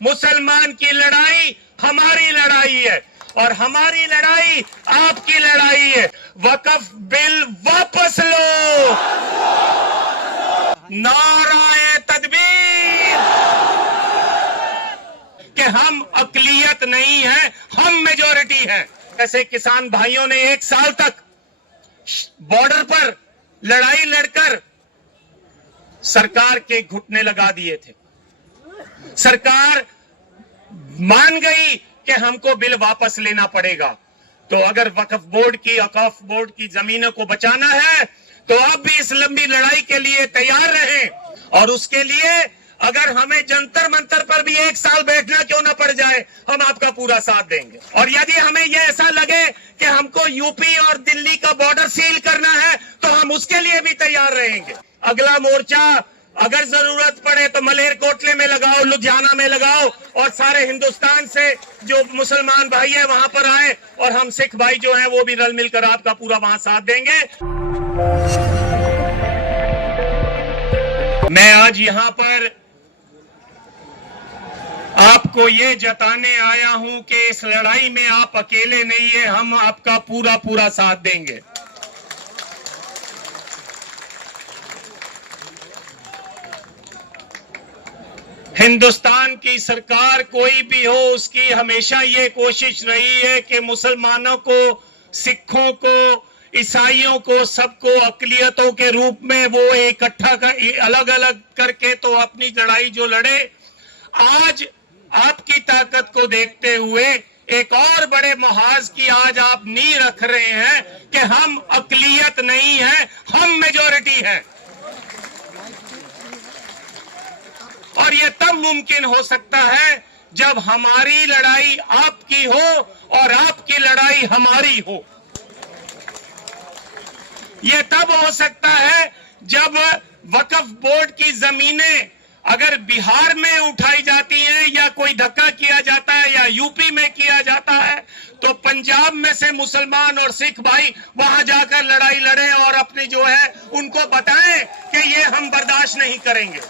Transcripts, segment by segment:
मुसलमान की लड़ाई हमारी लड़ाई है और हमारी लड़ाई आपकी लड़ाई है। वक्फ बिल वापस लो। नाराए तकबीर। कि हम अकलियत नहीं है, हम मेजॉरिटी हैं। ऐसे किसान भाइयों ने 1 साल तक बॉर्डर पर लड़ाई लड़कर सरकार के घुटने लगा दिए थे। सरकार मान गई कि हमको बिल वापस लेना पड़ेगा। तो अगर वक्फ बोर्ड की जमीनों को बचाना है तो अब भी इस लंबी लड़ाई के लिए तैयार रहें। और उसके लिए अगर हमें जंतर मंतर पर भी 1 साल बैठना क्यों ना पड़ जाए, हम आपका पूरा साथ देंगे। और यदि हमें यह ऐसा लगे कि हमको यूपी और दिल्ली का बॉर्डर सील करना है तो हम उसके लिए भी तैयार रहेंगे। अगला मोर्चा अगर जरूरत पड़े तो मलेरकोटले में लगाओ, लुधियाना में लगाओ और सारे हिंदुस्तान से जो मुसलमान भाई है वहां पर आए और हम सिख भाई जो हैं वो भी रल मिलकर आपका पूरा वहां साथ देंगे। मैं आज यहां पर आपको ये जताने आया हूं कि इस लड़ाई में आप अकेले नहीं है, हम आपका पूरा पूरा साथ देंगे। हिंदुस्तान की सरकार कोई भी हो, उसकी हमेशा ये कोशिश रही है कि मुसलमानों को, सिखों को, ईसाइयों को, सबको अकलियतों के रूप में वो इकट्ठा कर अलग अलग करके तो अपनी लड़ाई जो लड़े। आज आपकी ताकत को देखते हुए एक और बड़े मुहाज की आज आप नींव रख रहे हैं कि हम अकलियत नहीं है, हम मेजॉरिटी हैं। और यह तब मुमकिन हो सकता है जब हमारी लड़ाई आपकी हो और आपकी लड़ाई हमारी हो। यह तब हो सकता है जब वक्फ बोर्ड की जमीनें अगर बिहार में उठाई जाती हैं या कोई धक्का किया जाता है या यूपी में किया जाता है तो पंजाब में से मुसलमान और सिख भाई वहां जाकर लड़ाई लड़ें और अपनी जो है उनको बताएं कि ये हम बर्दाश्त नहीं करेंगे।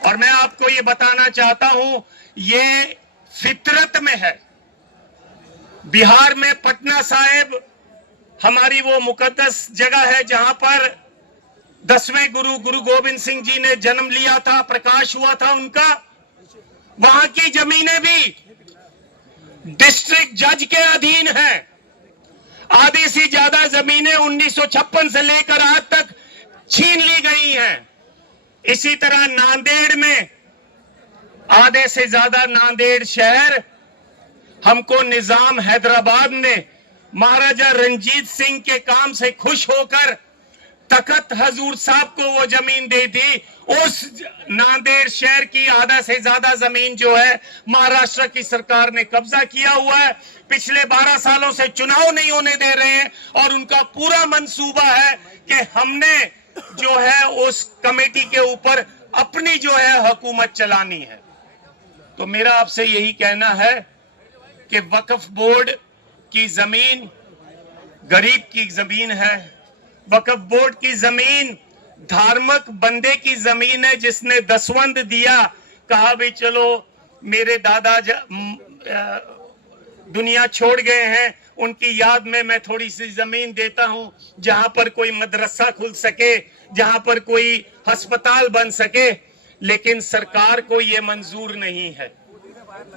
और मैं आपको ये बताना चाहता हूं, ये फितरत में है। बिहार में पटना साहिब हमारी वो मुकद्दस जगह है जहां पर 10वें गुरु गोविंद सिंह जी ने जन्म लिया था, प्रकाश हुआ था उनका। वहां की जमीनें भी डिस्ट्रिक्ट जज के अधीन है। आधी से ज्यादा जमीनें 1956 से लेकर आज तक छीन ली गई हैं। इसी तरह नांदेड़ में आधे से ज्यादा नांदेड़ शहर हमको निजाम हैदराबाद ने महाराजा रंजीत सिंह के काम से खुश होकर तखत हजूर साहब को वो जमीन दे दी। उस नांदेड़ शहर की आधा से ज्यादा जमीन जो है महाराष्ट्र की सरकार ने कब्जा किया हुआ है। पिछले 12 सालों से चुनाव नहीं होने दे रहे हैं और उनका पूरा मंसूबा है कि हमने जो है उस कमेटी के ऊपर अपनी जो है हुकूमत चलानी है। तो मेरा आपसे यही कहना है कि वक्फ बोर्ड की जमीन गरीब की जमीन है। वक्फ बोर्ड की जमीन धार्मिक बंदे की जमीन है जिसने दसवंध दिया, कहा भी चलो मेरे दादा दुनिया छोड़ गए हैं, उनकी याद में मैं थोड़ी सी जमीन देता हूं जहां पर कोई मदरसा खुल सके, जहां पर कोई अस्पताल बन सके। लेकिन सरकार को यह मंजूर नहीं है।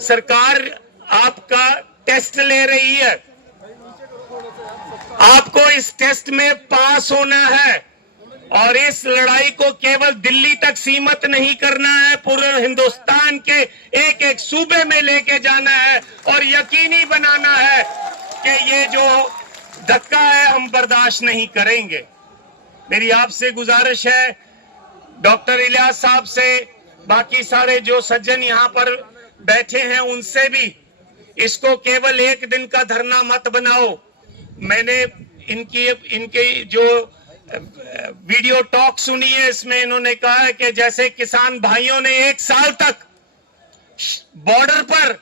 सरकार आपका टेस्ट ले रही है। आपको इस टेस्ट में पास होना है और इस लड़ाई को केवल दिल्ली तक सीमित नहीं करना है, पूरे हिंदुस्तान के एक एक सूबे में लेके जाना है और यकीनी बनाना है कि ये जो धक्का है हम बर्दाश्त नहीं करेंगे। मेरी आपसे गुजारिश है, डॉक्टर इलियास साहब से, बाकी सारे जो सज्जन यहाँ पर बैठे हैं उनसे भी, इसको केवल एक दिन का धरना मत बनाओ। मैंने इनके जो वीडियो टॉक सुनी है, इसमें इन्होंने कहा है कि जैसे किसान भाइयों ने 1 साल तक बॉर्डर पर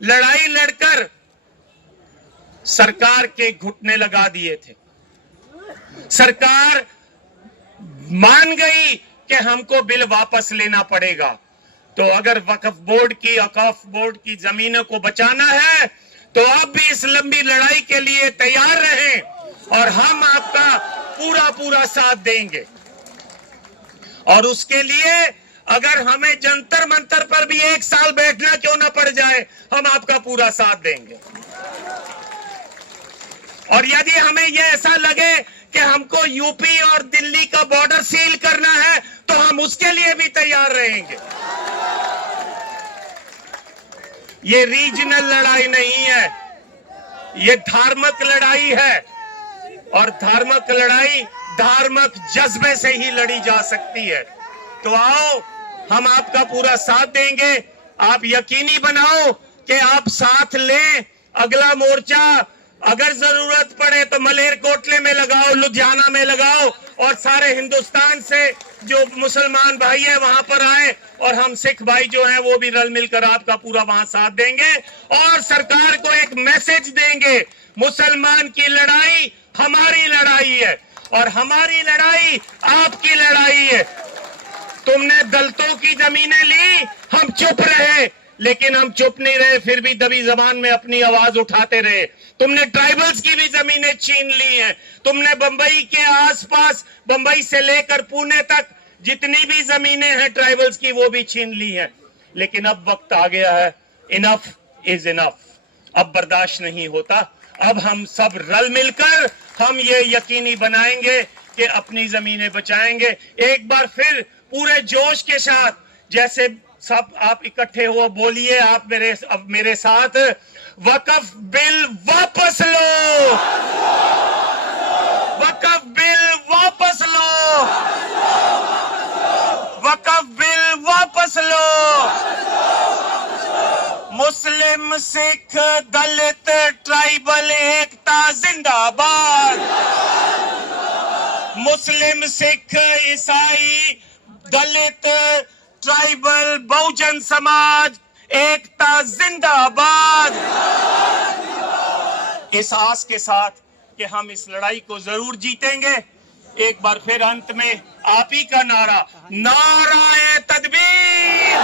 लड़ाई लड़कर सरकार के घुटने लगा दिए थे। सरकार मान गई कि हमको बिल वापस लेना पड़ेगा। तो अगर वक्फ बोर्ड की, औकाफ बोर्ड की जमीनों को बचाना है तो आप भी इस लंबी लड़ाई के लिए तैयार रहें और हम आपका पूरा पूरा साथ देंगे। और उसके लिए अगर हमें जंतर मंतर पर भी 1 साल बैठना क्यों ना पड़ जाए, हम आपका पूरा साथ देंगे। और यदि हमें यह ऐसा लगे कि हमको यूपी और दिल्ली का बॉर्डर सील करना है तो हम उसके लिए भी तैयार रहेंगे। ये रीजनल लड़ाई नहीं है, ये धार्मिक लड़ाई है और धार्मिक लड़ाई धार्मिक जज्बे से ही लड़ी जा सकती है। तो आओ, हम आपका पूरा साथ देंगे। आप यकीनी बनाओ कि आप साथ लें। अगला मोर्चा अगर जरूरत पड़े तो मलेरकोटले में लगाओ, लुधियाना में लगाओ और सारे हिंदुस्तान से जो मुसलमान भाई है वहां पर आए और हम सिख भाई जो हैं वो भी रल मिलकर आपका पूरा वहां साथ देंगे और सरकार को एक मैसेज देंगे, मुसलमान की लड़ाई हमारी लड़ाई है और हमारी लड़ाई आपकी लड़ाई है। तुमने दलितों की जमीनें ली, हम चुप रहे, लेकिन हम चुप नहीं रहे, फिर भी दबी जबान में अपनी आवाज उठाते रहे। तुमने ट्राइबल्स की भी जमीनें छीन ली हैं, तुमने बंबई के आसपास, बंबई से लेकर पुणे तक जितनी भी जमीनें हैं ट्राइबल्स की वो भी छीन ली हैं। लेकिन अब वक्त आ गया है, इनफ इज इनफ, अब बर्दाश्त नहीं होता। अब हम सब रल मिलकर हम ये यकीनी बनाएंगे कि अपनी जमीनें बचाएंगे। एक बार फिर पूरे जोश के साथ, जैसे सब आप इकट्ठे हो, बोलिए आप मेरे साथ, वक्फ बिल वापस लो, वक्फ बिल वापस लो, वक्फ बिल वापस लो। मुस्लिम, सिख, दलित, ट्राइबल एकता जिंदाबाद। मुस्लिम, सिख, ईसाई, दलित, ट्राइबल, बहुजन समाज एकता जिंदाबाद। इस आस के साथ कि हम इस लड़ाई को जरूर जीतेंगे, एक बार फिर अंत में आप ही का नारा, नाराए तकबीर।